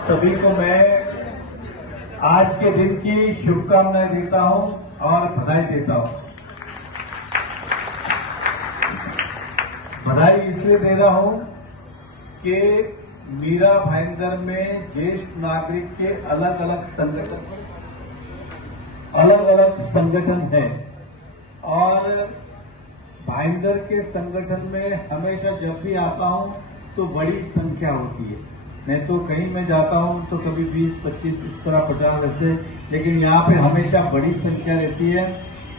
आप सभी को मैं आज के दिन की शुभकामनाएं देता हूं और बधाई देता हूं। बधाई इसलिए दे रहा हूं कि मीरा भाईंदर में ज्येष्ठ नागरिक के अलग अलग संगठन हैं और भाईंदर के संगठन में हमेशा जब भी आता हूं तो बड़ी संख्या होती है। नहीं तो कहीं मैं जाता हूं तो कभी 20-25 इस तरह 50 ऐसे, लेकिन यहाँ पे हमेशा बड़ी संख्या रहती है।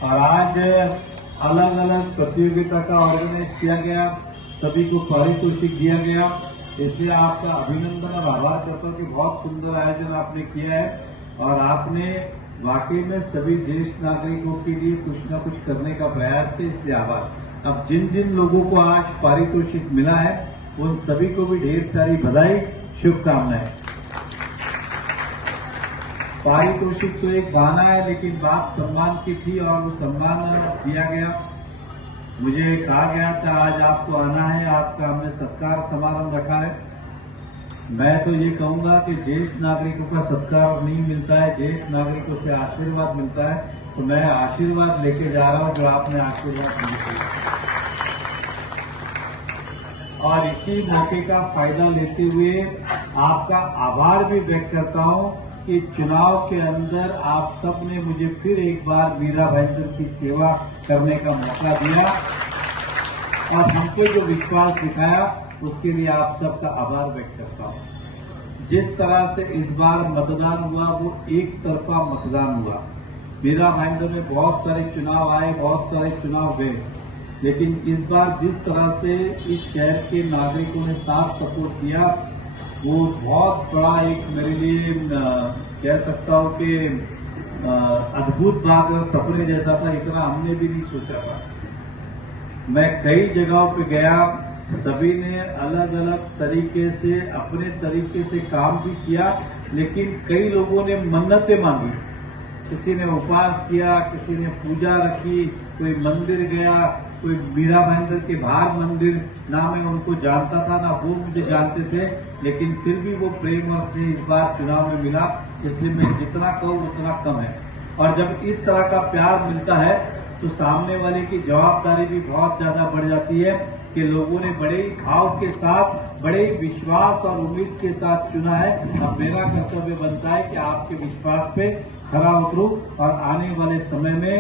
और आज अलग अलग प्रतियोगिता का ऑर्गेनाइज किया गया, सभी को पारितोषिक दिया गया, इसलिए आपका अभिनंदन और आभार करता हूँ कि बहुत सुंदर आयोजन आपने किया है और आपने वाकई में सभी ज्येष्ठ नागरिकों के लिए कुछ न कुछ करने का प्रयास किया, इसलिए आभार। अब जिन जिन लोगों को आज पारितोषिक मिला है उन सभी को भी ढेर सारी बधाई, शुभकामनाएं। पारितोषिक तो एक गाना है, लेकिन बात सम्मान की थी और वो सम्मान दिया गया। मुझे कहा गया था आज आपको आना है, आपका हमने सत्कार समारोह रखा है। मैं तो ये कहूंगा कि ज्येष्ठ नागरिकों का सत्कार नहीं मिलता है, ज्येष्ठ नागरिकों से आशीर्वाद मिलता है। तो मैं आशीर्वाद लेके जा रहा हूं जो आपने आशीर्वाद दिया और इसी मौके का फायदा लेते हुए आपका आभार भी व्यक्त करता हूं कि चुनाव के अंदर आप सब ने मुझे फिर एक बार मीरा भाईंदर की सेवा करने का मौका दिया और हमको जो विश्वास दिखाया उसके लिए आप सबका आभार व्यक्त करता हूं। जिस तरह से इस बार मतदान हुआ वो एक तरफा मतदान हुआ। मीरा भाईंदर में बहुत सारे चुनाव आए, बहुत सारे चुनाव गए, लेकिन इस बार जिस तरह से इस शहर के नागरिकों ने साथ सपोर्ट किया वो बहुत बड़ा एक मेरे लिए कह सकता हूं कि अद्भुत बात और सपने जैसा था। इतना हमने भी नहीं सोचा था। मैं कई जगहों पे गया, सभी ने अलग अलग तरीके से अपने तरीके से काम भी किया, लेकिन कई लोगों ने मन्नतें मांगी। किसी ने उपवास किया, किसी ने पूजा रखी, कोई मंदिर गया, कोई मीरा भाईंदर के बाहर मंदिर, ना मैं उनको जानता था ना वो मुझे जानते थे, लेकिन फिर भी वो प्रेम और स्नेह इस बार चुनाव में मिला। इसलिए मैं जितना कहूं उतना कम है। और जब इस तरह का प्यार मिलता है तो सामने वाले की जवाबदारी भी बहुत ज्यादा बढ़ जाती है कि लोगों ने बड़े ही भाव के साथ, बड़े ही विश्वास और उम्मीद के साथ चुना है। अब मेरा कर्तव्य बनता है कि आपके विश्वास पे खरा उतरूं और आने वाले समय में,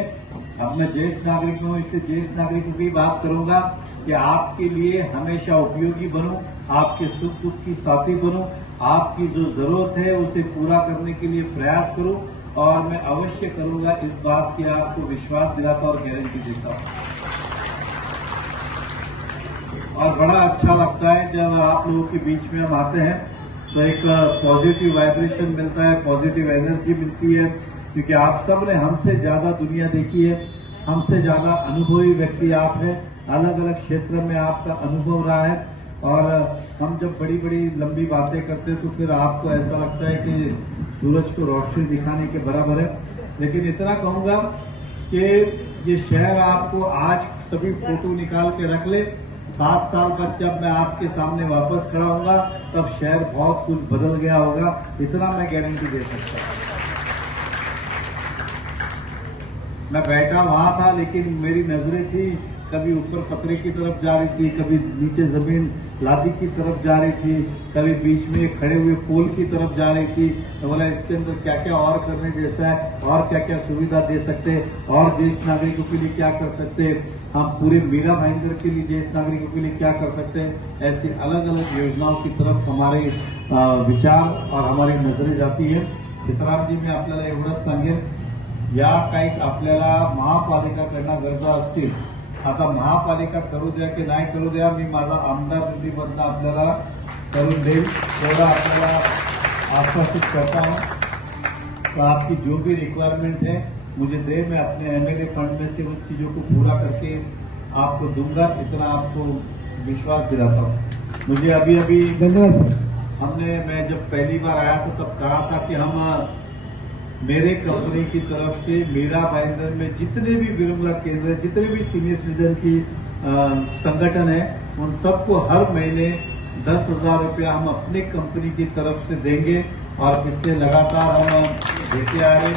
अब मैं ज्येष्ठ नागरिक हूं इसलिए ज्येष्ठ नागरिकों की बात करूंगा कि आपके लिए हमेशा उपयोगी बनूं, आपके सुख दुख की साथी बनूं, आपकी जो जरूरत है उसे पूरा करने के लिए प्रयास करूं और मैं अवश्य करूंगा। इस बात की आपको विश्वास दिलाता और गारंटी देता हूं। और बड़ा अच्छा लगता है जब आप लोगों के बीच में हम आते हैं तो एक पॉजिटिव वाइब्रेशन मिलता है, पॉजिटिव एनर्जी मिलती है, क्योंकि आप सब ने हमसे ज्यादा दुनिया देखी है, हमसे ज्यादा अनुभवी व्यक्ति आप हैं, अलग अलग क्षेत्र में आपका अनुभव रहा है। और हम जब बड़ी बड़ी लंबी बातें करते हैं तो फिर आपको ऐसा लगता है कि सूरज को रोशनी दिखाने के बराबर है। लेकिन इतना कहूंगा कि ये शहर आपको आज सभी फोटो निकाल के रख ले, 7 साल बाद जब मैं आपके सामने वापस खड़ा होऊंगा तब शहर बहुत कुछ बदल गया होगा, इतना मैं गारंटी दे सकता हूं। मैं बैठा वहां था लेकिन मेरी नजरें थी कभी ऊपर पतरे की तरफ जा रही थी, कभी नीचे जमीन लादी की तरफ जा रही थी, कभी बीच में खड़े हुए पोल की तरफ जा रही थी। तो बोला इसके अंदर क्या क्या और करने जैसा है, और क्या क्या सुविधा दे सकते हैं, और ज्येष्ठ नागरिकों के लिए क्या कर सकते हैं, हम पूरे मीरा भाईंदर के लिए ज्येष्ठ नागरिकों के लिए क्या कर सकते हैं। ऐसी अलग अलग योजनाओं की तरफ हमारे विचार और हमारी नजरें जाती है। चित्राम जी, मी आपल्याला एवढंच सांगेन, या काही आपल्याला महापालिकाकडनं गरजा असतील, आता महापालिका करू द्या की नाही करू द्या, मी माझा आमदार निधीमधनं आपल्याला करून देईल, थोड़ा आपल्याला आश्वासित करता हूं। तो आपकी जो भी रिक्वायरमेंट है मुझे दे, मैं अपने एमएलए फंड में से उन चीजों को पूरा करके आपको दूंगा, इतना आपको विश्वास दिलाता हूं। मुझे अभी मैं जब पहली बार आया था तब कहा था कि हम मेरे कंपनी की तरफ से मीरा भाईंदर में जितने भी विरंगला केंद्र है, जितने भी सीनियर सिटीजन की संगठन है, उन सबको हर महीने 10,000 रुपया हम अपनी कंपनी की तरफ से देंगे और पिछले लगातार हम देते आ रहे,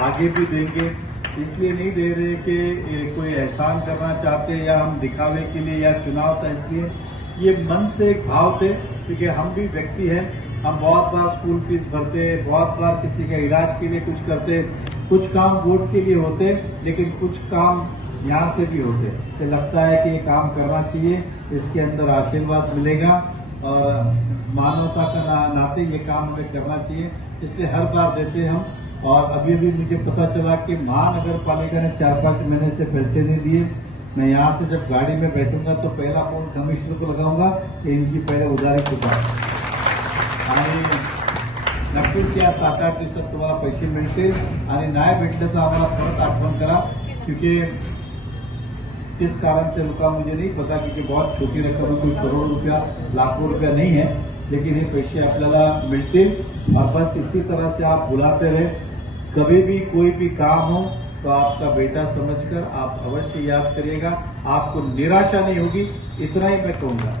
आगे भी देंगे। इसलिए नहीं दे रहे कि कोई एहसान करना चाहते या हम दिखावे के लिए या चुनाव था इसलिए, ये मन से एक भाव थे, क्योंकि हम भी व्यक्ति हैं। हम बहुत बार स्कूल फीस भरते, बहुत बार किसी के इलाज के लिए कुछ करते, कुछ काम वोट के लिए होते, लेकिन कुछ काम यहाँ से भी होते। तो लगता है कि ये काम करना चाहिए, इसके अंदर आशीर्वाद मिलेगा और मानवता का नाते ये काम हमें करना चाहिए, इसलिए हर बार देते हम। और अभी भी मुझे पता चला कि महानगर पालिका ने 4-5 महीने से पैसे नहीं दिए। मैं यहाँ से जब गाड़ी में बैठूंगा तो पहला फोन कमिश्नर को लगाऊंगा कि इनकी पहले उधारी चुका आणि नक्कीच या 7-8 दिवसात तुम्हाला पैसे मिळतील आणि नाही भेटले तर आम्हाला परत आठवण करा, क्योंकि किस कारण से रुका मुझे नहीं पता, क्योंकि बहुत छोटी रकम है, कोई करोड़ रुपया लाखों रुपया नहीं है, लेकिन ये पैसे आपल्याला मिळतील। और बस इसी तरह से आप बुलाते रहे, कभी भी कोई भी काम हो तो आपका बेटा समझकर आप अवश्य याद करिएगा, आपको निराशा नहीं होगी, इतना ही मैं कहूंगा।